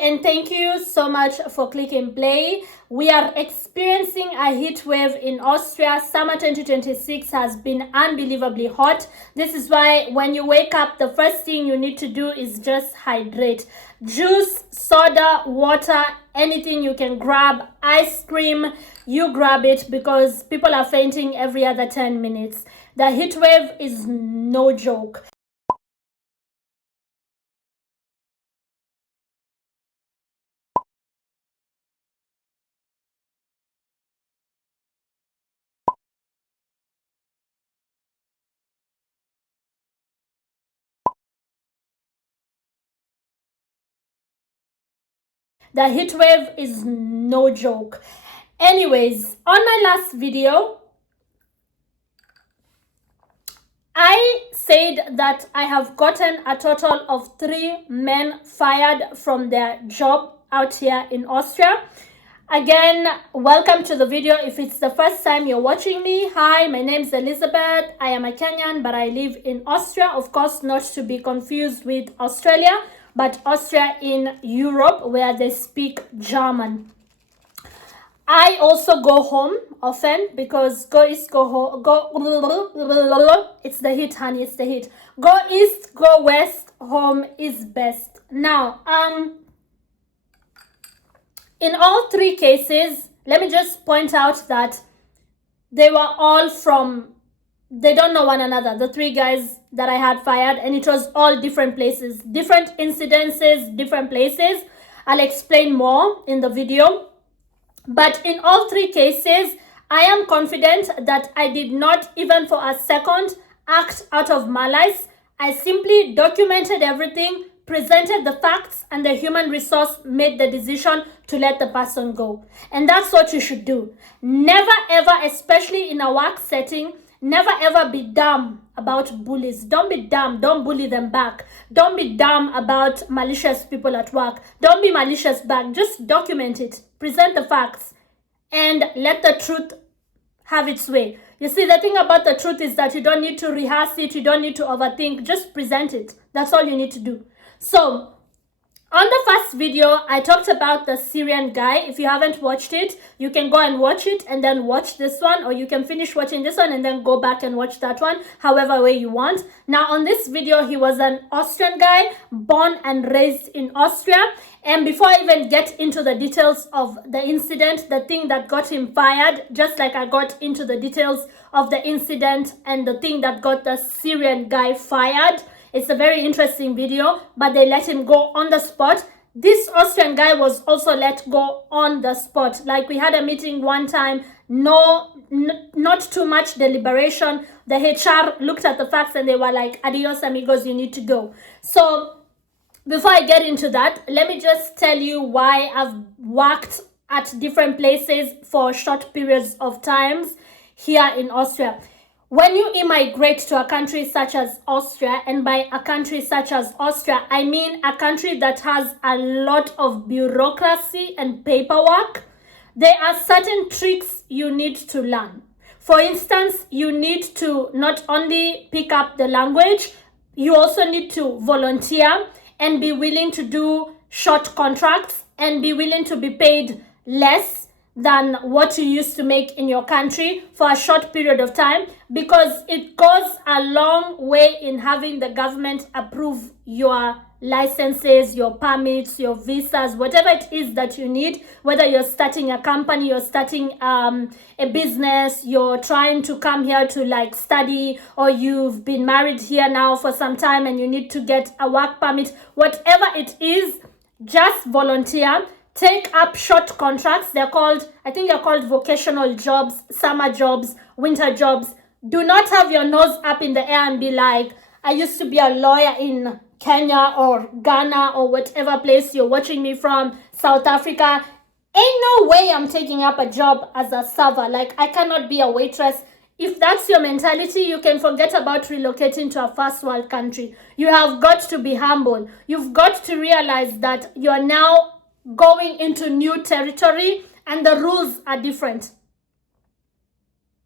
and thank you so much for clicking play. We are experiencing a heat wave in Austria. Summer 2026 has been unbelievably hot. This is why when you wake up, the first thing you need to do is just hydrate. Juice, soda, water, anything you can grab, ice cream, you grab it, because people are fainting every other 10 minutes. The heat wave is no joke. The heat wave is no joke. Anyways, on my last video, I said that I have gotten a total of 3 men fired from their job out here in Austria. Again, welcome to the video. If it's the first time you're watching me, hi, my name is Elizabeth. I am a Kenyan, but I live in Austria. Of course, not to be confused with Australia, but Austria in Europe, where they speak German. I also go home often because go east, go home, it's the heat, honey, it's the heat. Go east, go west, home is best. Now, in all 3 cases, let me just point out that they were all they don't know one another, the 3 guys that I had fired, and it was all different places, different incidences, different places. I'll explain more in the video. But in all 3 cases, I am confident that I did not even for a second act out of malice. I simply documented everything, presented the facts, and the human resource made the decision to let the person go. And that's what you should do. Never ever, especially in a work setting, never ever be dumb about bullies. Don't be dumb. Don't bully them back. Don't be dumb about malicious people at work. Don't be malicious back. Just document it. Present the facts. And let the truth have its way. You see, the thing about the truth is that you don't need to rehearse it. You don't need to overthink. Just present it. That's all you need to do. So, on the first video, I talked about the Syrian guy. If you haven't watched it, you can go and watch it and then watch this one, or you can finish watching this one and then go back and watch that one, however way you want. Now, on this video, he was an Austrian guy, born and raised in Austria. And before I even get into the details of the incident, the thing that got him fired, just like I got into the details of the incident and the thing that got the Syrian guy fired, it's a very interesting video, but they let him go on the spot. This Austrian guy was also let go on the spot. Like, we had a meeting one time, not too much deliberation. The HR looked at the facts and they were like, adios amigos, you need to go. So before I get into that, let me just tell you why I've worked at different places for short periods of times here in Austria. When you immigrate to a country such as Austria, and by a country such as Austria, I mean a country that has a lot of bureaucracy and paperwork, there are certain tricks you need to learn. For instance, you need to not only pick up the language, you also need to volunteer and be willing to do short contracts and be willing to be paid less than what you used to make in your country for a short period of time, because it goes a long way in having the government approve your licenses, your permits, your visas, whatever it is that you need, whether you're starting a company, you're starting a business, you're trying to come here to like study, or you've been married here now for some time and you need to get a work permit, whatever it is, just volunteer. Take up short contracts. They're called, I think they're called vocational jobs, summer jobs, winter jobs. Do not have your nose up in the air and be like, I used to be a lawyer in Kenya or Ghana or whatever place you're watching me from, South Africa. Ain't no way I'm taking up a job as a server. Like, I cannot be a waitress. If that's your mentality, you can forget about relocating to a first world country. You have got to be humble. You've got to realize that you're now going into new territory and the rules are different.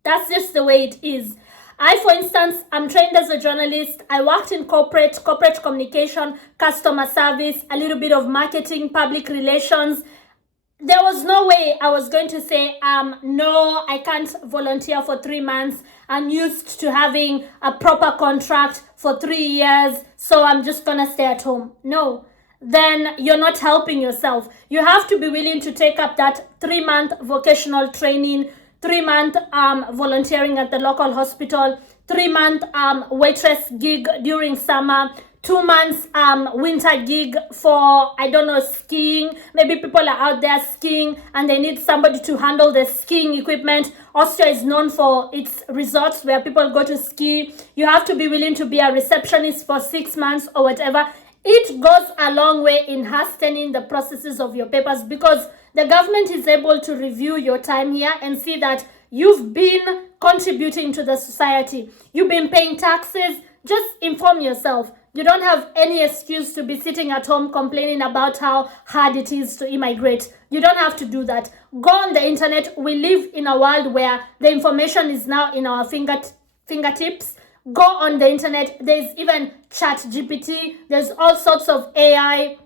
That's just the way it is. For instance, I'm trained as a journalist. I worked in corporate communication, customer service, a little bit of marketing, public relations. There was no way I was going to say, no, I can't volunteer for 3 months. I'm used to having a proper contract for 3 years, so I'm just gonna stay at home. No, then you're not helping yourself. You have to be willing to take up that 3-month vocational training, 3-month volunteering at the local hospital, 3-month waitress gig during summer, 2 months winter gig for, I don't know, skiing. Maybe people are out there skiing and they need somebody to handle the skiing equipment. Austria is known for its resorts where people go to ski. You have to be willing to be a receptionist for 6 months or whatever. It goes a long way in hastening the processes of your papers, because the government is able to review your time here and see that you've been contributing to the society. You've been paying taxes. Just inform yourself. You don't have any excuse to be sitting at home complaining about how hard it is to immigrate. You don't have to do that. Go on the internet. We live in a world where the information is now in our fingertips. Go on the internet. There's even ChatGPT. There's all sorts of AI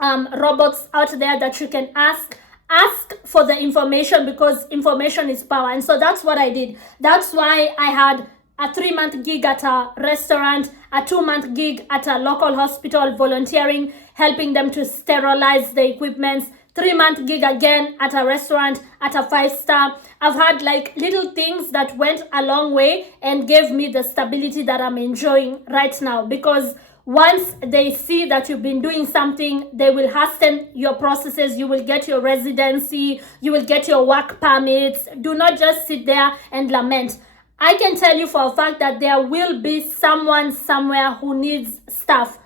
robots out there that you can ask. Ask for the information, because information is power. And so that's what I did. That's why I had a 3-month gig at a restaurant, a 2-month gig at a local hospital volunteering, helping them to sterilize the equipment, 3-month gig again at a restaurant, at a 5-star. I've had like little things that went a long way and gave me the stability that I'm enjoying right now, because once they see that you've been doing something, they will hasten your processes. You will get your residency, you will get your work permits. Do not just sit there and lament. I can tell you for a fact that there will be someone somewhere who needs stuff.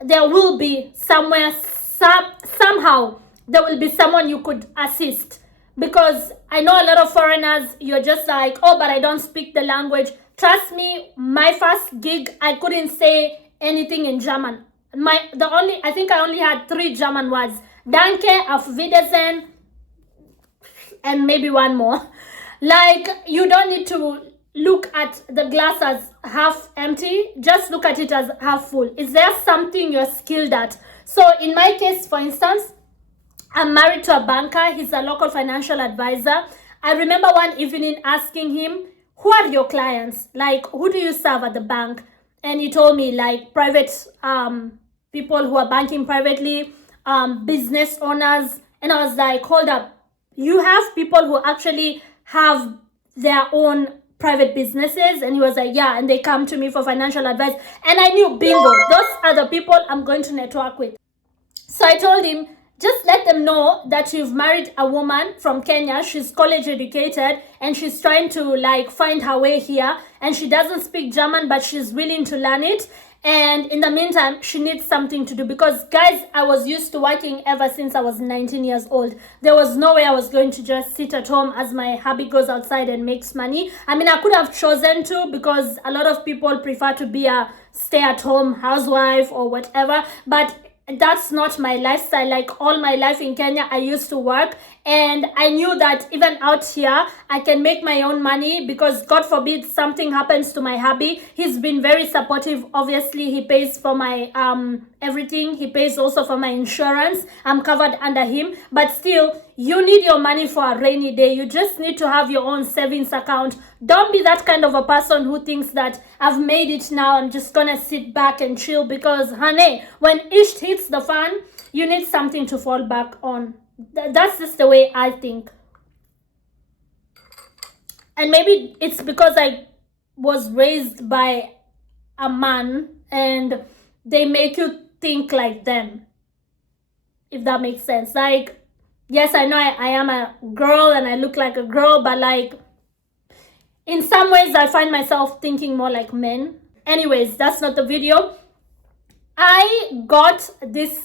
There will be somewhere, somehow, there will be someone you could assist. Because I know a lot of foreigners, you're just like, oh, but I don't speak the language. Trust me, my first gig, I couldn't say anything in German. I think I only had 3 German words. Danke, auf Wiedersehen, and maybe one more. Like, you don't need to look at the glass as half empty. Just look at it as half full. Is there something you're skilled at? So in my case, for instance, I'm married to a banker. He's a local financial advisor. I remember one evening asking him, who are your clients? Like, who do you serve at the bank? And he told me, like, private people who are banking privately, business owners. And I was like, hold up. You have people who actually have their own private businesses? And he was like, yeah, and they come to me for financial advice. And I knew, bingo, those are the people I'm going to network with. So I told him, just let them know that you've married a woman from Kenya. She's college educated and she's trying to like find her way here, and she doesn't speak German, but she's willing to learn it. And in the meantime, she needs something to do, because guys, I was used to working ever since I was 19 years old. There was no way I was going to just sit at home as my hubby goes outside and makes money. I mean, I could have chosen to, because a lot of people prefer to be a stay-at-home housewife or whatever, but that's not my lifestyle. Like, all my life in Kenya, I used to work, and I knew that even out here, I can make my own money, because God forbid something happens to my hubby. He's been very supportive. Obviously, he pays for my everything. He pays also for my insurance. I'm covered under him, but still, you need your money for a rainy day. You just need to have your own savings account. Don't be that kind of a person who thinks that I've made it now, I'm just gonna sit back and chill, because honey, when ish hits the fan, you need something to fall back on. That's just the way I think. And maybe it's because I was raised by a man and they make you think like them, if that makes sense. Like, yes, I know I am a girl and I look like a girl, but like, in some ways I find myself thinking more like men. Anyways, that's not the video. I got these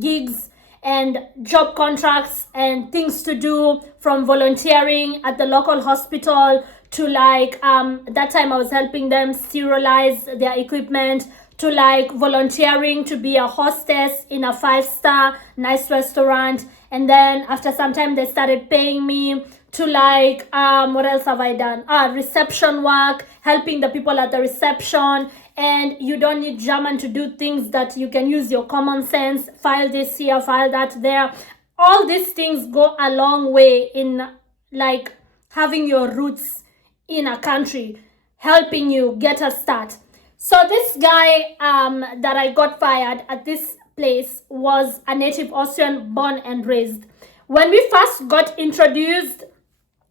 gigs and job contracts and things to do, from volunteering at the local hospital to like that time I was helping them sterilize their equipment, to like volunteering to be a hostess in a 5-star nice restaurant. And then after some time they started paying me, to like what else have I done? Reception work, helping the people at the reception. And you don't need German to do things that you can use your common sense, file this here, file that there. All these things go a long way in like having your roots in a country, helping you get a start. So this guy that I got fired at this place was a native Austrian, born and raised. When we first got introduced,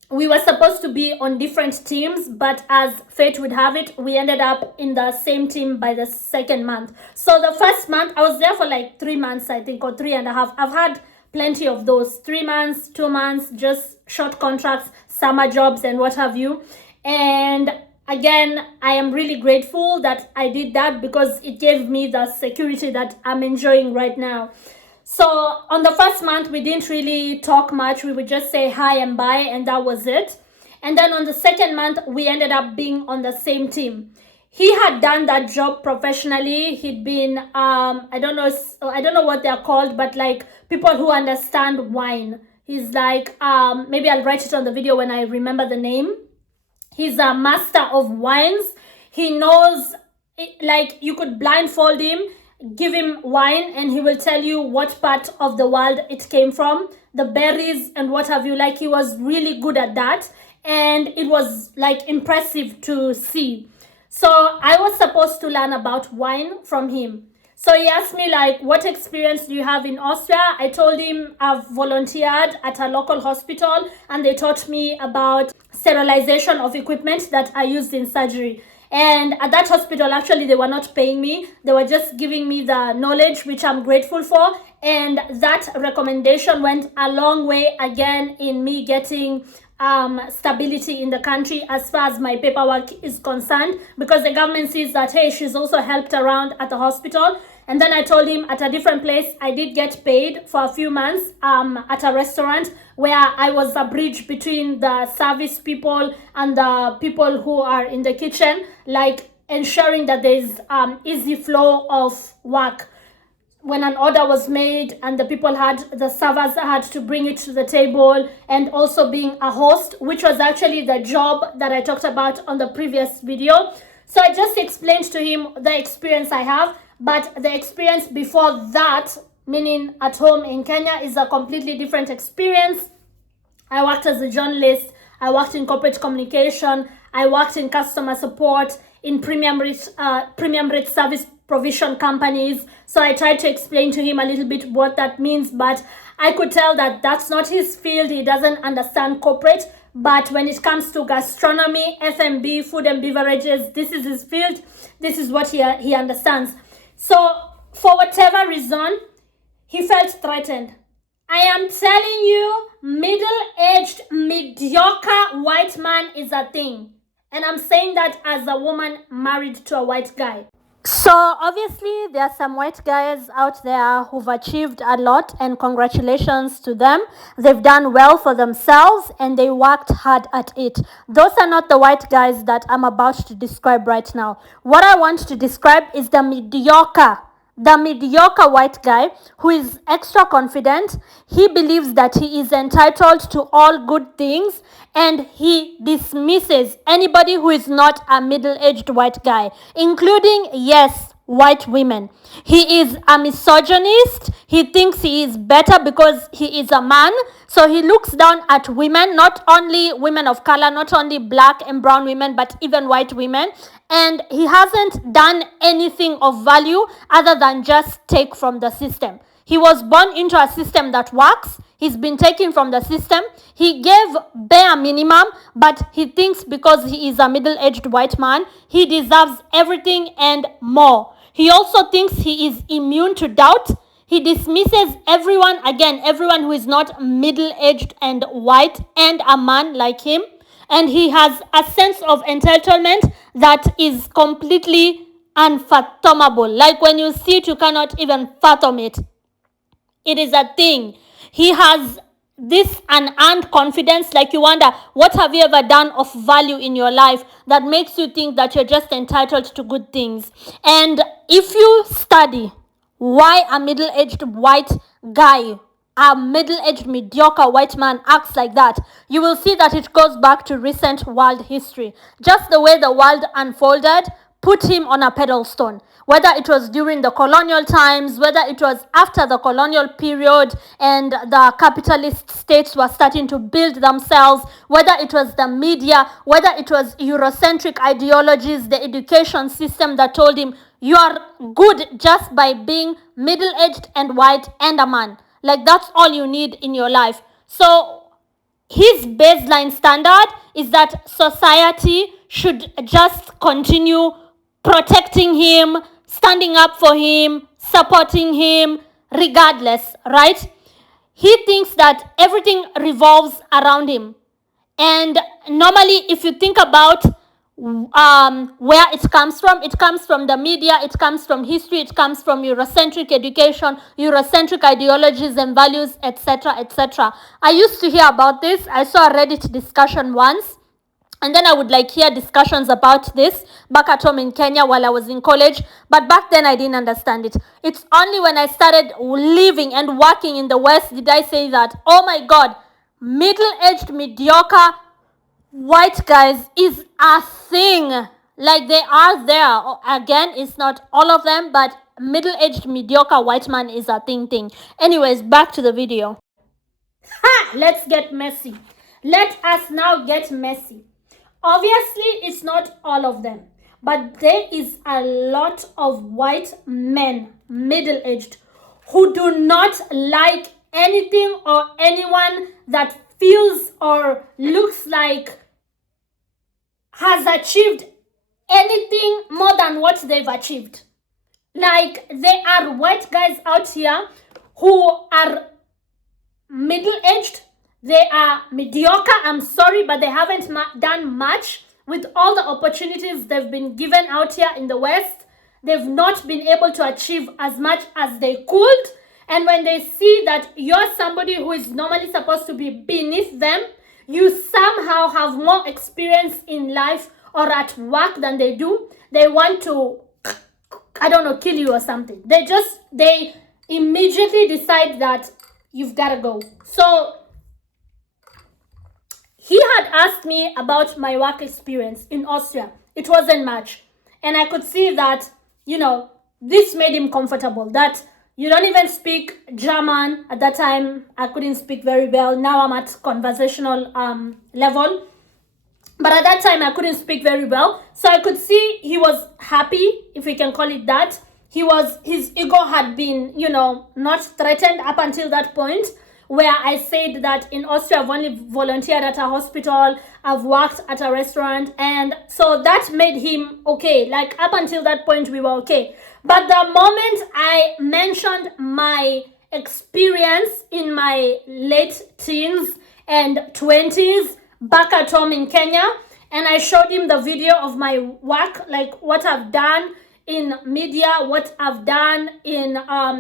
we were supposed to be on different teams, but as fate would have it, we ended up in the same team by the second month. So the first month, I was there for like 3 months, I think, or 3.5. I've had plenty of those 3 months, 2 months, just short contracts, summer jobs, and what have you. And again, I am really grateful that I did that because it gave me the security that I'm enjoying right now. So on the first month, we didn't really talk much. We would just say hi and bye, and that was it. And then on the second month, we ended up being on the same team. He had done that job professionally. He'd been, I don't know what they're called, but like people who understand wine. He's like, maybe I'll write it on the video when I remember the name. He's a master of wines. He knows, like you could blindfold him, give him wine, and he will tell you what part of the world it came from, the berries and what have you. Like he was really good at that, and it was like impressive to see. So I was supposed to learn about wine from him. So he asked me like, what experience do you have in Austria? I told him I've volunteered at a local hospital and they taught me about sterilization of equipment that I used in surgery. And at that hospital, actually, they were not paying me. They were just giving me the knowledge, which I'm grateful for. And that recommendation went a long way again in me getting stability in the country as far as my paperwork is concerned, because the government sees that, hey, she's also helped around at the hospital. And then I told him at a different place, I did get paid for a few months at a restaurant where I was a bridge between the service people and the people who are in the kitchen, like ensuring that there's easy flow of work. When an order was made and the servers had to bring it to the table, and also being a host, which was actually the job that I talked about on the previous video. So I just explained to him the experience I have, but the experience before that, meaning at home in Kenya, is a completely different experience. I worked as a journalist, I worked in corporate communication, I worked in customer support, in premium rate service provision companies. So I tried to explain to him a little bit what that means, but I could tell that that's not his field. He doesn't understand corporate. But when it comes to gastronomy, F&B, food and beverages, this is his field. This is what he understands. So for whatever reason, he felt threatened. I am telling you, middle-aged, mediocre white man is a thing. And I'm saying that as a woman married to a white guy. So obviously there are some white guys out there who've achieved a lot, and congratulations to them. They've done well for themselves and they worked hard at it. Those are not the white guys that I'm about to describe right now. What I want to describe is the mediocre white guy who is extra confident. He believes that he is entitled to all good things, and he dismisses anybody who is not a middle-aged white guy, including, yes, white women. He is a misogynist. He thinks he is better because he is a man. So he looks down at women, not only women of color, not only black and brown women, but even white women. And he hasn't done anything of value other than just take from the system. He was born into a system that works. He's been taken from the system. He gave bare minimum, but he thinks because he is a middle-aged white man, he deserves everything and more. He also thinks he is immune to doubt. He dismisses everyone who is not middle-aged and white and a man like him. And he has a sense of entitlement that is completely unfathomable. Like when you see it, you cannot even fathom it. It is a thing. He has this unearned confidence, like you wonder, what have you ever done of value in your life that makes you think that you're just entitled to good things? And if you study why a middle-aged white guy a middle-aged mediocre white man acts like that, you will see that it goes back to recent world history. Just the way the world unfolded put him on a pedestal, whether it was during the colonial times, whether it was after the colonial period and the capitalist states were starting to build themselves, whether it was the media, whether it was Eurocentric ideologies, the education system that told him you are good just by being middle-aged and white and a man. Like, that's all you need in your life. So his baseline standard is that society should just continue protecting him, standing up for him, supporting him, regardless, right? He thinks that everything revolves around him. And normally, if you think about where it comes from the media, it comes from history, it comes from Eurocentric education, Eurocentric ideologies and values, etc., etc. I used to hear about this. I saw a Reddit discussion once, and then I would like hear discussions about this back at home in Kenya while I was in college. But back then I didn't understand it. It's only when I started living and working in the West did I say that, oh my God, middle-aged, mediocre white guys is a thing. Like, they are there. Again, it's not all of them, but middle-aged, mediocre white man is a thing. Anyways, back to the video. Let's get messy. Let us now get messy. Obviously, it's not all of them, but there is a lot of white men, middle-aged, who do not like anything or anyone that feels or looks like has achieved anything more than what they've achieved. Like, there are white guys out here who are middle-aged, they are mediocre, I'm sorry, but they haven't done much with all the opportunities they've been given out here in the West. They've not been able to achieve as much as they could. And when they see that you're somebody who is normally supposed to be beneath them, you somehow have more experience in life or at work than they do, they want to, I don't know, kill you or something. They immediately decide that you've got to go. So he had asked me about my work experience in Austria. It wasn't much. And I could see that, this made him comfortable. That you don't even speak German. At that time, I couldn't speak very well. Now I'm at conversational level. But at that time, I couldn't speak very well. So I could see he was happy, if we can call it that. His ego had been, not threatened up until that point, where I said that in Austria, I've only volunteered at a hospital, I've worked at a restaurant, and so that made him okay. Like, up until that point, we were okay. But the moment I mentioned my experience in my late teens and 20s back at home in Kenya, and I showed him the video of my work, like what I've done in media, what I've done in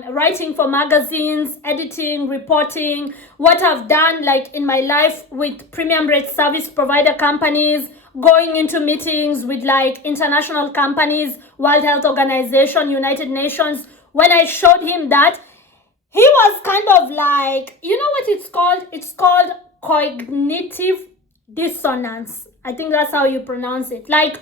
writing for magazines, editing, reporting, what I've done like in my life with premium rate service provider companies, going into meetings with like international companies, World Health Organization, United Nations. When I showed him that, he was kind of like, you know what it's called? It's called cognitive dissonance. I think that's how you pronounce it. Like,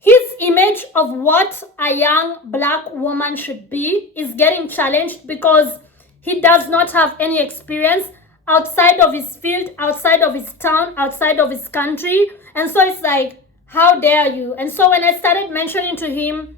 his image of what a young black woman should be is getting challenged because he does not have any experience outside of his field, outside of his town, outside of his country. And so it's like, how dare you? And so when I started mentioning to him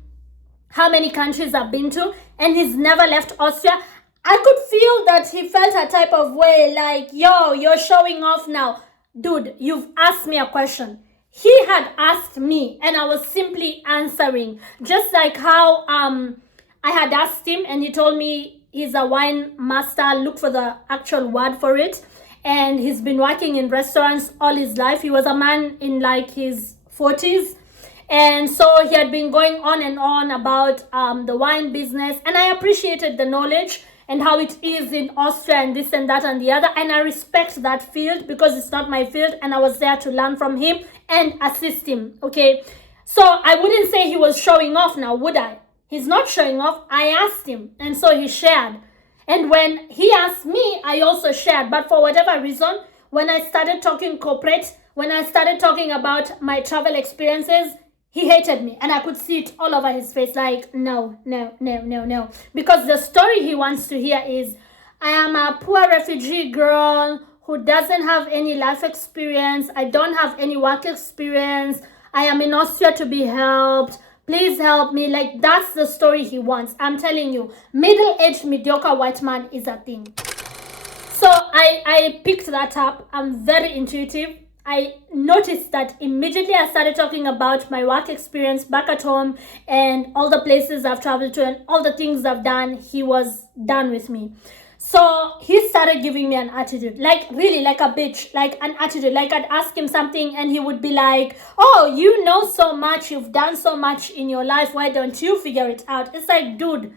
how many countries I've been to, and he's never left Austria, I could feel that he felt a type of way like, yo, you're showing off now. Dude, you've asked me a question. He had asked me and I was simply answering, just like how I had asked him and he told me he's a wine master. Look for the actual word for it. And he's been working in restaurants all his life. He was a man in like his 40s. And so he had been going on and on about the wine business. And I appreciated the knowledge and how it is in Austria and this and that and the other. And I respect that field because it's not my field. And I was there to learn from him and assist him, okay? So I wouldn't say he was showing off now, would I? He's not showing off. I asked him. And so he shared. And when he asked me, I also shared. But for whatever reason, when I started talking corporate, when I started talking about my travel experiences, he hated me. And I could see it all over his face, like, no, no, no, no, no. Because the story he wants to hear is, I am a poor refugee girl who doesn't have any life experience. I don't have any work experience. I am in Austria to be helped. Please help me. Like, that's the story he wants. I'm telling you, middle-aged mediocre white man is a thing. So I picked that up. I'm very intuitive. I noticed that immediately I started talking about my work experience back at home and all the places I've traveled to and all the things I've done. He was done with me. So he started giving me an attitude, like really like a bitch, like an attitude. Like I'd ask him something and he would be like, oh, you know so much, you've done so much in your life, why don't you figure it out? It's like, dude,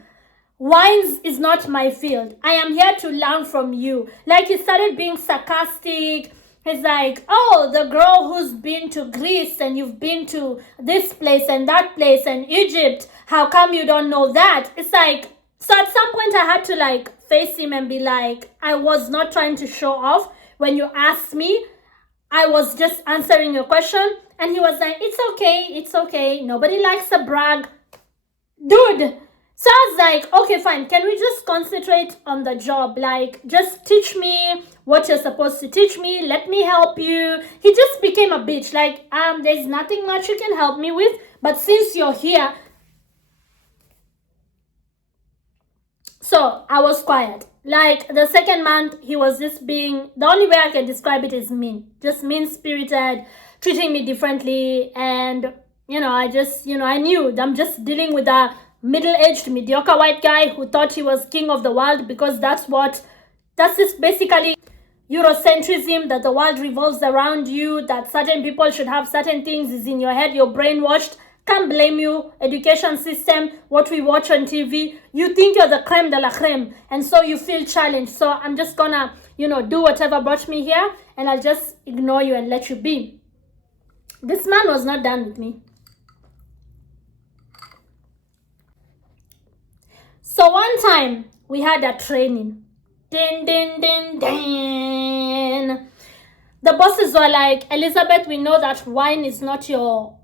wines is not my field. I am here to learn from you. Like he started being sarcastic. He's like, oh, the girl who's been to Greece and you've been to this place and that place and Egypt, how come you don't know that? It's like, so at some point I had to like face him and be like, I was not trying to show off. When you asked me, I was just answering your question. And he was like, it's okay. Nobody likes a brag. Dude. So I was like, okay, fine. Can we just concentrate on the job? Like, just teach me what you're supposed to teach me. Let me help you. He just became a bitch. Like, there's nothing much you can help me with. But since you're here, so I was quiet. Like the second month, he was just being, the only way I can describe it is mean. Just mean-spirited, treating me differently. And, I knew I'm just dealing with a middle-aged, mediocre white guy who thought he was king of the world because that's just basically Eurocentrism, that the world revolves around you, that certain people should have certain things is in your head, you're brainwashed. Can't blame you. Education system, what we watch on TV, you think you're the creme de la creme, and so you feel challenged. So I'm just gonna, do whatever brought me here, and I'll just ignore you and let you be. This man was not done with me. So one time we had a training. Din, din, din, din. The bosses were like, Elizabeth, we know that wine is not your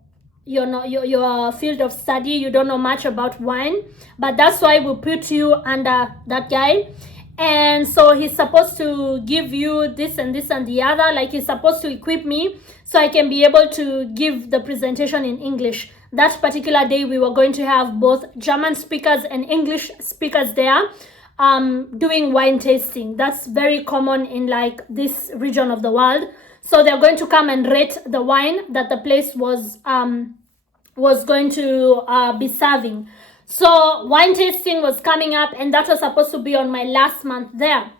field of study. You don't know much about wine, but that's why we put you under that guy. And so he's supposed to give you this and this and the other. Like he's supposed to equip me so I can be able to give the presentation in English. That particular day we were going to have both German speakers and English speakers there doing wine tasting. That's very common in like this region of the world. So they're going to come and rate the wine that the place was going to be serving. So wine tasting was coming up, and that was supposed to be on my last month there.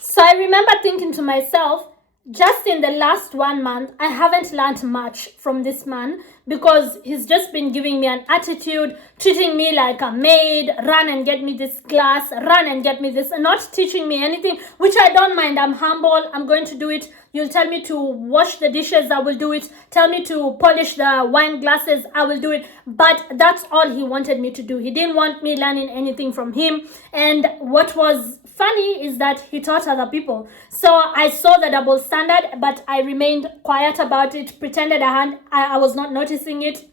So I remember thinking to myself, just in the last 1 month, I haven't learned much from this man because he's just been giving me an attitude, treating me like a maid, run and get me this glass, run and get me this, and not teaching me anything, which I don't mind. I'm humble. I'm going to do it. You'll tell me to wash the dishes, I will do it. Tell me to polish the wine glasses, I will do it. But that's all he wanted me to do. He didn't want me learning anything from him. And what was funny is that he taught other people. So I saw the double standard, but I remained quiet about it, pretended I was not noticing it.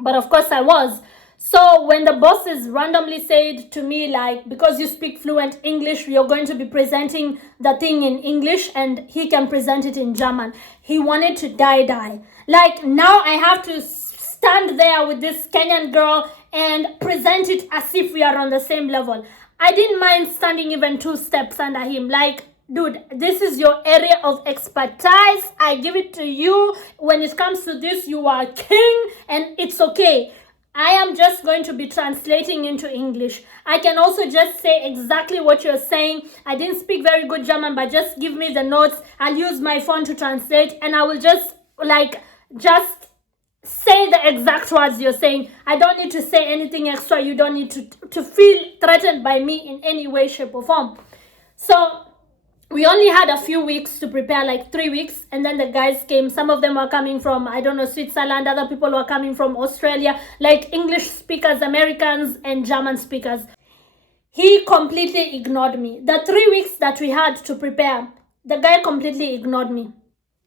But of course I was. So when the bosses randomly said to me, like, because you speak fluent English, you're going to be presenting the thing in English and he can present it in German. He wanted to die. Like, now I have to stand there with this Kenyan girl and present it as if we are on the same level. I didn't mind standing even 2 steps under him. Like, dude, this is your area of expertise. I give it to you. When it comes to this, you are king and it's okay. I am just going to be translating into English. I can also just say exactly what you're saying. I didn't speak very good German, but just give me the notes. I'll use my phone to translate and I will just say the exact words you're saying. I don't need to say anything extra. You don't need to feel threatened by me in any way, shape, or form. So we only had a few weeks to prepare, like 3 weeks, and then the guys came. Some of them were coming from, I don't know, Switzerland. Other people were coming from Australia, like English speakers, Americans, and German speakers. He completely ignored me. The 3 weeks that we had to prepare, the guy completely ignored me.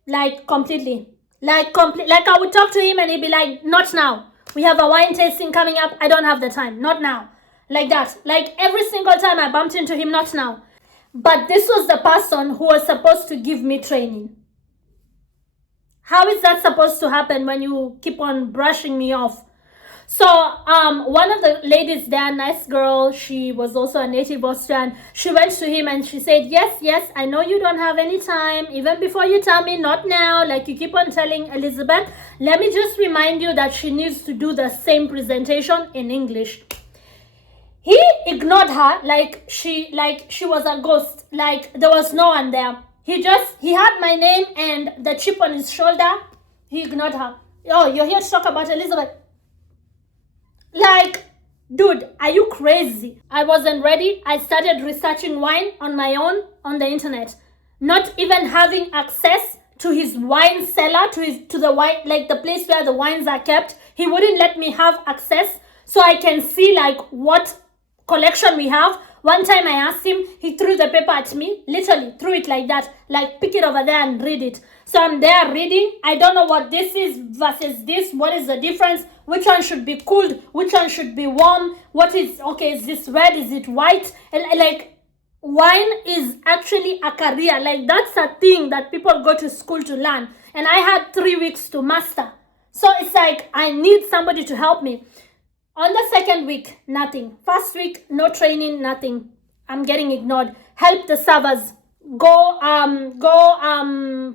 Like completely. Like I would talk to him and he'd be like, not now. We have a wine tasting coming up. I don't have the time. Not now. Like that. Like every single time I bumped into him, not now. But this was the person who was supposed to give me training. How is that supposed to happen when you keep on brushing me off? So one of the ladies there, nice girl, she was also a native Austrian. She went to him and she said, yes, I know you don't have any time. Even before you tell me, not now, like you keep on telling Elizabeth, let me just remind you that she needs to do the same presentation in English. He ignored her like she was a ghost, like there was no one there. He had my name and the chip on his shoulder. He ignored her. Oh, you're here to talk about Elizabeth? Like, dude, are you crazy? I wasn't ready. I started researching wine on my own on the internet, not even having access to his wine cellar, to the wine, like the place where the wines are kept. He wouldn't let me have access so I can see like what collection we have. One time I asked him, he threw the paper at me, literally threw it like that, like pick it over there and read it. So I'm there reading. I don't know what this is versus this. What is the difference? Which one should be cooled? Which one should be warm? What is, okay, is this red? Is it white? And like, wine is actually a career. Like, that's a thing that people go to school to learn. And I had 3 weeks to master. So it's like, I need somebody to help me. On the second week, nothing. First week, no training, nothing. I'm getting ignored. Help the servers. Go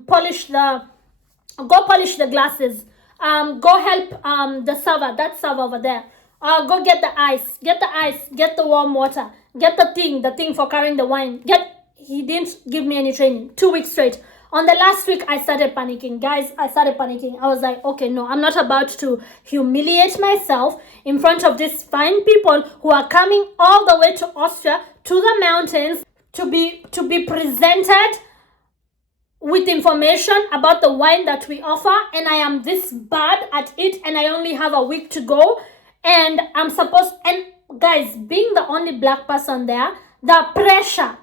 polish the glasses. Go help the server, that server over there. Go get the ice, get the warm water, get the thing for carrying the wine. He didn't give me any training. 2 weeks straight. On the last week, I started panicking. Guys, I started panicking. I was like, okay, no, I'm not about to humiliate myself in front of these fine people who are coming all the way to Austria, to the mountains, to be presented with information about the wine that we offer, and I am this bad at it, and I only have a week to go, and I'm supposed, and guys, being the only black person there, the pressure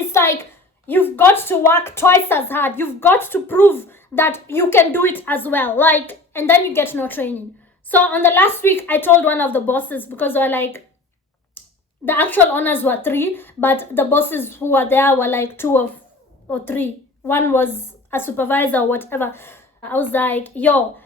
is like, you've got to work twice as hard. You've got to prove that you can do it as well. Like, and then you get no training. So on the last week, I told one of the bosses, because they're like, the actual owners were 3, but the bosses who were there were like 2 or 3. One was a supervisor or whatever. I was like, yo,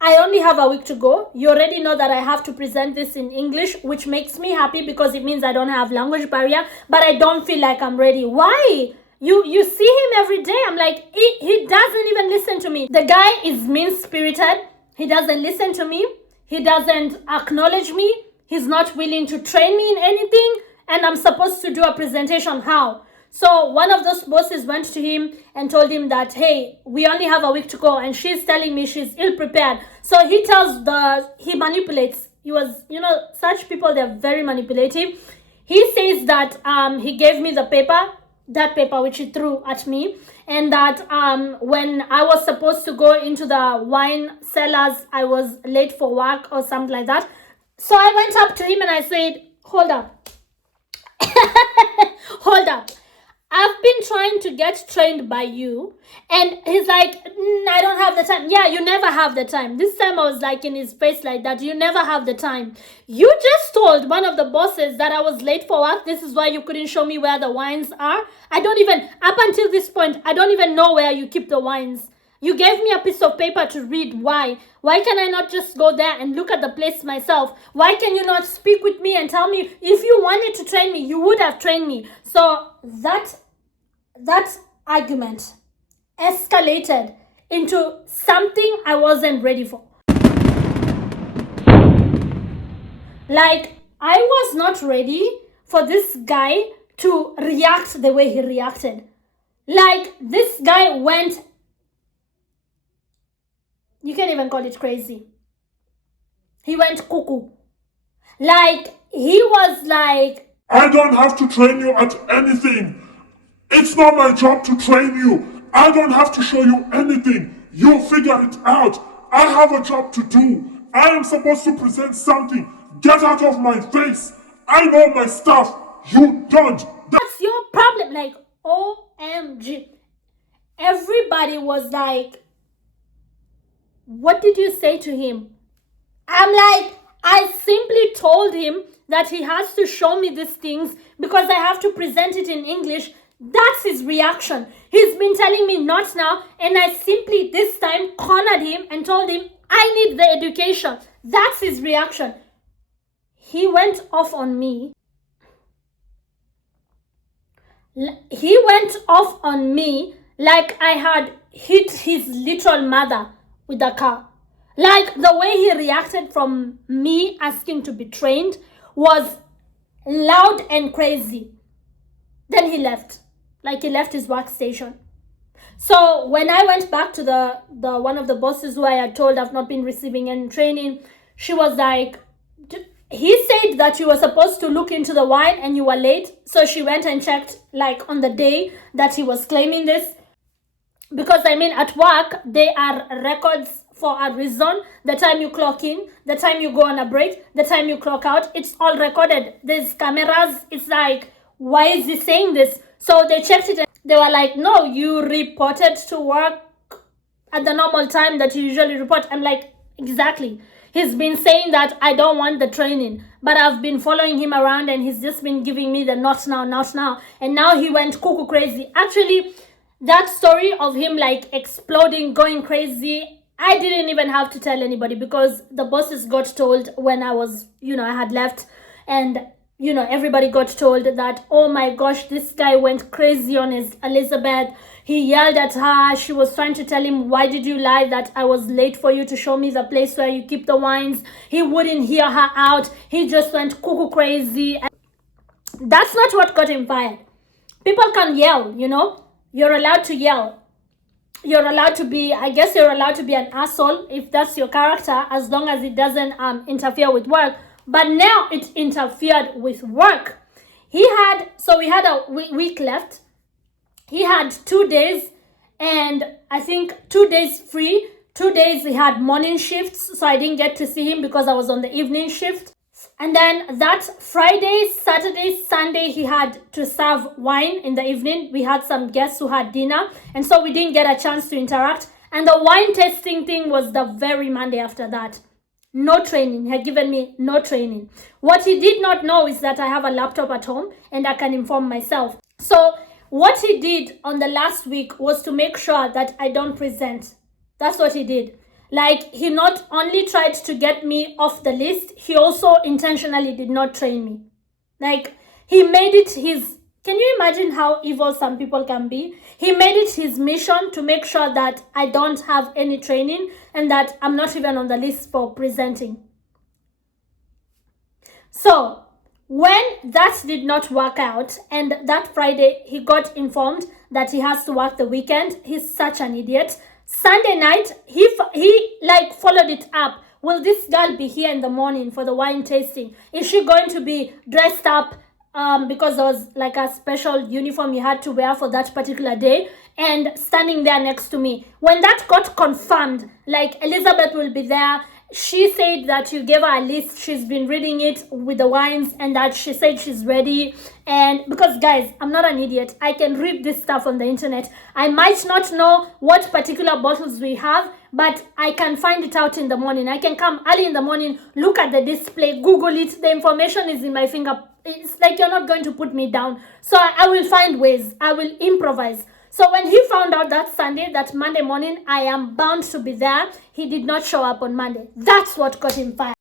I only have a week to go. You already know that I have to present this in English, which makes me happy because it means I don't have language barrier, but I don't feel like I'm ready. Why? You see him every day. I'm like, he doesn't even listen to me. The guy is mean-spirited. He doesn't listen to me. He doesn't acknowledge me. He's not willing to train me in anything. And I'm supposed to do a presentation. How? So one of those bosses went to him and told him that, hey, we only have a week to go. And she's telling me she's ill-prepared. So he manipulates. He was, such people, they're very manipulative. He says that he gave me the paper, that paper which he threw at me, and that when I was supposed to go into the wine cellars, I was late for work or something like that. So I went up to him and I said, hold up. Hold up. I've been trying to get trained by you. And he's like, I don't have the time. Yeah, you never have the time. This time I was like in his face like that. You never have the time. You just told one of the bosses that I was late for work. This is why you couldn't show me where the wines are. Up until this point, I don't even know where you keep the wines. You gave me a piece of paper to read. Why? Why can I not just go there and look at the place myself? Why can you not speak with me and tell me, if you wanted to train me, you would have trained me? So that argument escalated into something I wasn't ready for. Like, I was not ready for this guy to react the way he reacted. Like, this guy went, you can't even call it crazy. He went cuckoo. Like, he was like, I don't have to train you at anything. It's not my job to train you. I don't have to show you anything. You'll figure it out. I have a job to do. I am supposed to present something. Get out of my face. I know my stuff. You don't. That's your problem. Like, OMG. Everybody was like, what did you say to him? I'm like, I simply told him that he has to show me these things because I have to present it in English. That's his reaction. He's been telling me not now, and I simply this time cornered him and told him I need the education. That's his reaction. He went off on me. He went off on me like I had hit his little mother with a car. Like, the way he reacted from me asking to be trained was loud and crazy. Then he left. Like, he left his workstation. So when I went back to the one of the bosses who I had told I've not been receiving any training, she was like, he said that you were supposed to look into the wine and you were late. So she went and checked, like, on the day that he was claiming this. Because, I mean, at work, there are records for a reason. The time you clock in, the time you go on a break, the time you clock out, it's all recorded. There's cameras. It's like, why is he saying this? So they checked it and they were like, no, you reported to work at the normal time that you usually report. I'm like, exactly. He's been saying that I don't want the training, but I've been following him around and he's just been giving me the not now, not now. And now he went cuckoo crazy. Actually, that story of him like exploding, going crazy, I didn't even have to tell anybody because the bosses got told when I was, I had left, and everybody got told that, oh my gosh, this guy went crazy on his Elizabeth. He yelled at her. She was trying to tell him, why did you lie that I was late for you to show me the place where you keep the wines? He wouldn't hear her out. He just went cuckoo crazy. And that's not what got him fired. People can yell, You're allowed to yell. You're allowed to be, I guess you're allowed to be an asshole if that's your character, as long as it doesn't interfere with work. But now it interfered with work. We had a week left. He had 2 days, and I think 2 days free. 2 days he had morning shifts, so I didn't get to see him because I was on the evening shift. And then that Friday, Saturday, Sunday, he had to serve wine in the evening. We had some guests who had dinner, and so we didn't get a chance to interact. And the wine tasting thing was the very Monday after that. No training. He had given me no training. What he did not know is that I have a laptop at home and I can inform myself. So what he did on the last week was to make sure that I don't present. That's what he did. Like, he not only tried to get me off the list, he also intentionally did not train me. Like, he made it his... Can you imagine how evil some people can be? He made it his mission to make sure that I don't have any training and that I'm not even on the list for presenting. So, when that did not work out, and that Friday he got informed that he has to work the weekend, he's such an idiot. Sunday night, he like followed it up. Will this girl be here in the morning for the wine tasting? Is she going to be dressed up because there was like a special uniform you had to wear for that particular day, and standing there next to me? When that got confirmed, like, Elizabeth will be there. She said that you gave her a list. She's been reading it with the wines and that she said she's ready. And because, guys, I'm not an idiot. I can read this stuff on the internet. I might not know what particular bottles we have, but I can find it out in the morning. I can come early in the morning, look at the display, Google it. The information is in my finger. It's like you're not going to put me down. So I will find ways. I will improvise. So when he found out that Sunday, that Monday morning, I am bound to be there, he did not show up on Monday. That's what got him fired.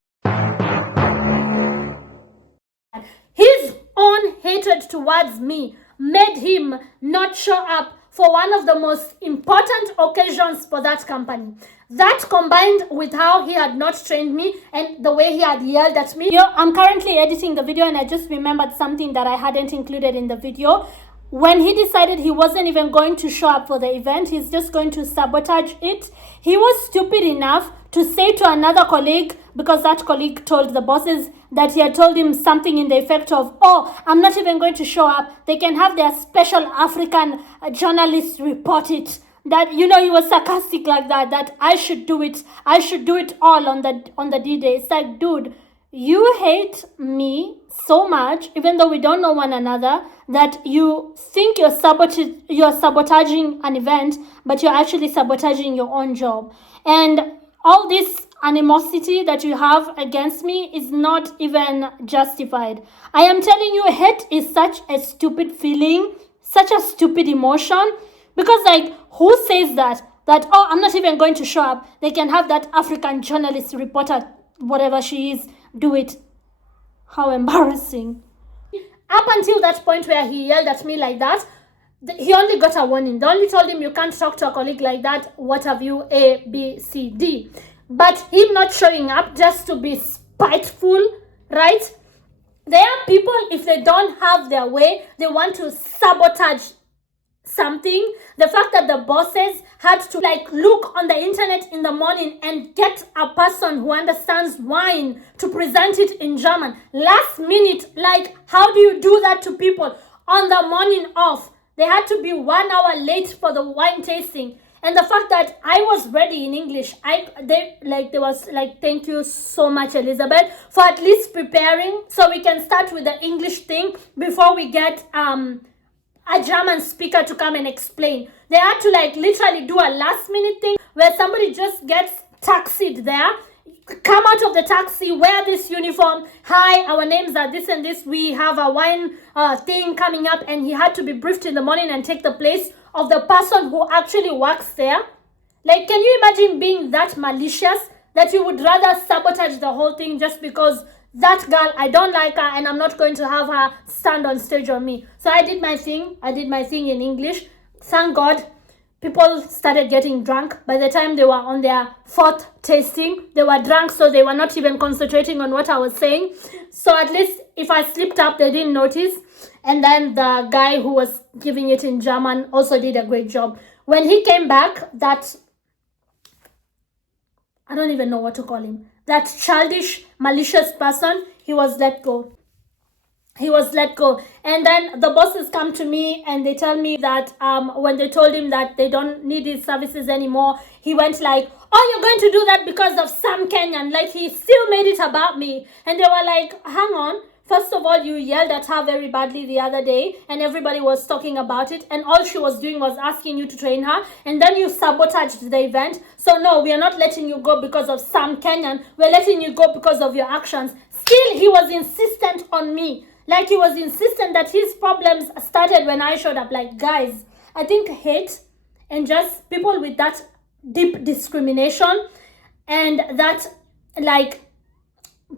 His own hatred towards me made him not show up for one of the most important occasions for that company. That combined with how he had not trained me and the way he had yelled at me. I'm currently editing the video and I just remembered something that I hadn't included in the video. when he decided he wasn't even going to show up for the event, he's just going to sabotage it, he was stupid enough to say to another colleague, because that colleague told the bosses that he had told him something in the effect of, oh, I'm not even going to show up. They can have their special African journalists report it. That, he was sarcastic like that I should do it. I should do it all on the D-Day. It's like, dude, you hate me so much, even though we don't know one another, that you think you're sabotaging an event, but you're actually sabotaging your own job. And all this animosity that you have against me is not even justified. I am telling you, hate is such a stupid feeling, such a stupid emotion, because like, who says that, oh, I'm not even going to show up, they can have that African journalist reporter, whatever she is, do it. How embarrassing. Up until that point where he yelled at me like that, he only got a warning. They only told him, you can't talk to a colleague like that, what have you, A, B, C, D. But him not showing up just to be spiteful, right? There are people, if they don't have their way, they want to sabotage something. The fact that the bosses had to look on the internet in the morning and get a person who understands wine to present it in German last minute, how do you do that to people on the morning of? They had to be 1 hour late for the wine tasting. And the fact that I was ready in English, there was thank you so much, Elizabeth, for at least preparing so we can start with the English thing before we get a German speaker to come and explain. They had to literally do a last minute thing where somebody just gets taxied there, come out of the taxi, wear this uniform, hi, our names are this and this, we have a wine thing coming up, and he had to be briefed in the morning and take the place of the person who actually works there. Can you imagine being that malicious that you would rather sabotage the whole thing just because that girl, I don't like her and I'm not going to have her stand on stage on me? So I did my thing in English. Thank God people started getting drunk. By the time they were on their 4th tasting, they were drunk, so they were not even concentrating on what I was saying. So at least if I slipped up, they didn't notice. And then the guy who was giving it in German also did a great job. When he came back, that, I don't even know what to call him, that childish, malicious person, he was let go. And then the bosses come to me and they tell me that when they told him that they don't need his services anymore, he went like, oh, you're going to do that because of Sam Kenyan. He still made it about me. And they were like, hang on. First of all, you yelled at her very badly the other day and everybody was talking about it, and all she was doing was asking you to train her, and then you sabotaged the event. So no, we are not letting you go because of Sam Kenyan. We're letting you go because of your actions. Still, he was insistent on me. He was insistent that his problems started when I showed up. Guys, I think hate and just people with that deep discrimination and that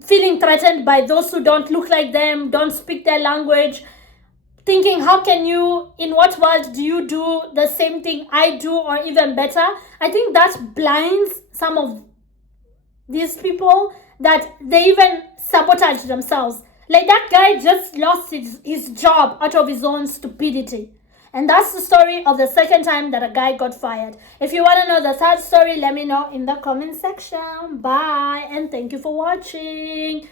feeling threatened by those who don't look like them, don't speak their language, thinking, how can you, in what world do you do the same thing I do or even better? I think that blinds some of these people that they even sabotage themselves. That guy just lost his job out of his own stupidity. And that's the story of the second time that a guy got fired. If you want to know the third story, let me know in the comment section. Bye, and thank you for watching.